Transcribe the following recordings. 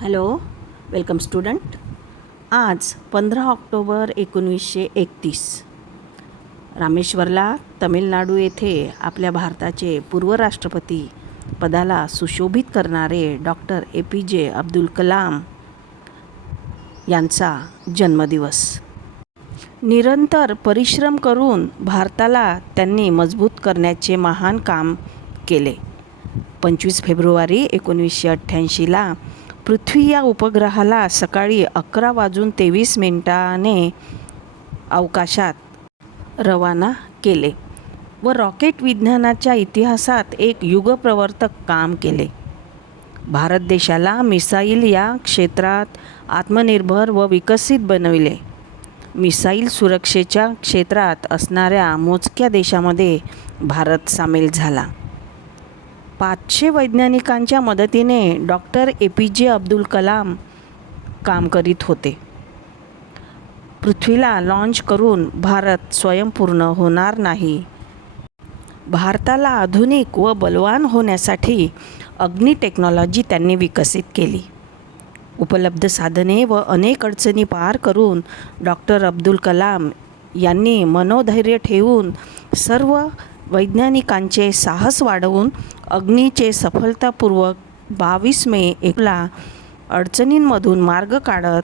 Hello, welcome student. आज 15 October 1931 रामेश्वरला Tamil Nadu येथे आपल्या भारताचे पूर्व राष्ट्रपती पदाला सुशोभित करणारे डॉक्टर APJ अब्दुल कलाम यांचा जन्मदिवस. निरंतर परिश्रम करून भारताला त्यांनी मजबूत करण्याचे महान काम केले. 25 फेब्रुवारी 1988ला पृथ्वी या उपग्रहाला सकाळी 11:23 अवकाशात रवाना केले व रॉकेट विज्ञानाच्या इतिहासात एक युगप्रवर्तक काम केले. भारत देशाला मिसाईल या क्षेत्रात आत्मनिर्भर व विकसित बनविले. मिसाईल सुरक्षेच्या क्षेत्रात असणाऱ्या मोजक्या देशामध्ये भारत सामील झाला. 500 वैज्ञानिकांच्या मदतीने डॉक्टर APJ अब्दुल कलाम काम करीत होते. पृथ्वीला लॉन्च करून भारत स्वयंपूर्ण होणार नाही. भारताला आधुनिक व बलवान होण्यासाठी अग्नी टेक्नॉलॉजी त्यांनी विकसित केली. उपलब्ध साधने व अनेक अडचणी पार करून डॉक्टर अब्दुल कलाम यांनी मनोधैर्य ठेवून सर्व वैज्ञानिकांचे साहस वाढवून अग्नीचे सफलतापूर्वक 22 मे 1931ला अडचणींमधून मार्ग काढत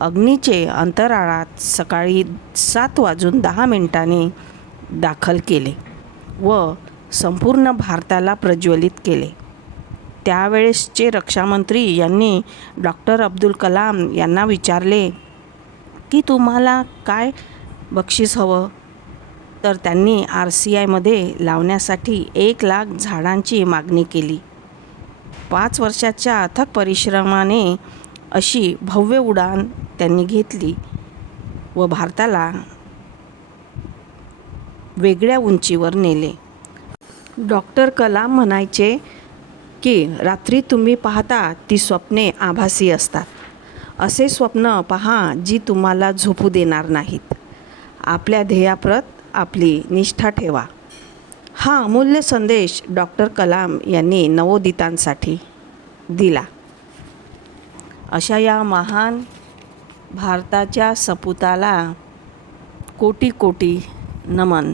अग्नीचे अंतराळात सकाळी 7:10 दाखल केले व संपूर्ण भारताला प्रज्वलित केले. त्यावेळेसचे रक्षामंत्री यांनी डॉक्टर अब्दुल कलाम यांना विचारले की तुम्हाला काय बक्षीस हवं, तर त्यांनी RCIमध्ये लावण्यासाठी 1,00,000 झाडांची मागणी केली. 5 वर्षाच्या अथक परिश्रमाने अशी भव्य उडाण त्यांनी घेतली व भारताला वेगळ्या उंचीवर नेले. डॉक्टर कलाम म्हणायचे की रात्री तुम्ही पाहता ती स्वप्ने आभासी असतात. असे स्वप्न पहा जी तुम्हाला झोपू देणार नाहीत. आपल्या ध्येयाप्रत आपली निष्ठा ठेवा. हा अमूल्य संदेश डॉक्टर कलाम यांनी नवोदितांसाठी दिला. अशा या महान भारताच्या सपूताला कोटी कोटी नमन.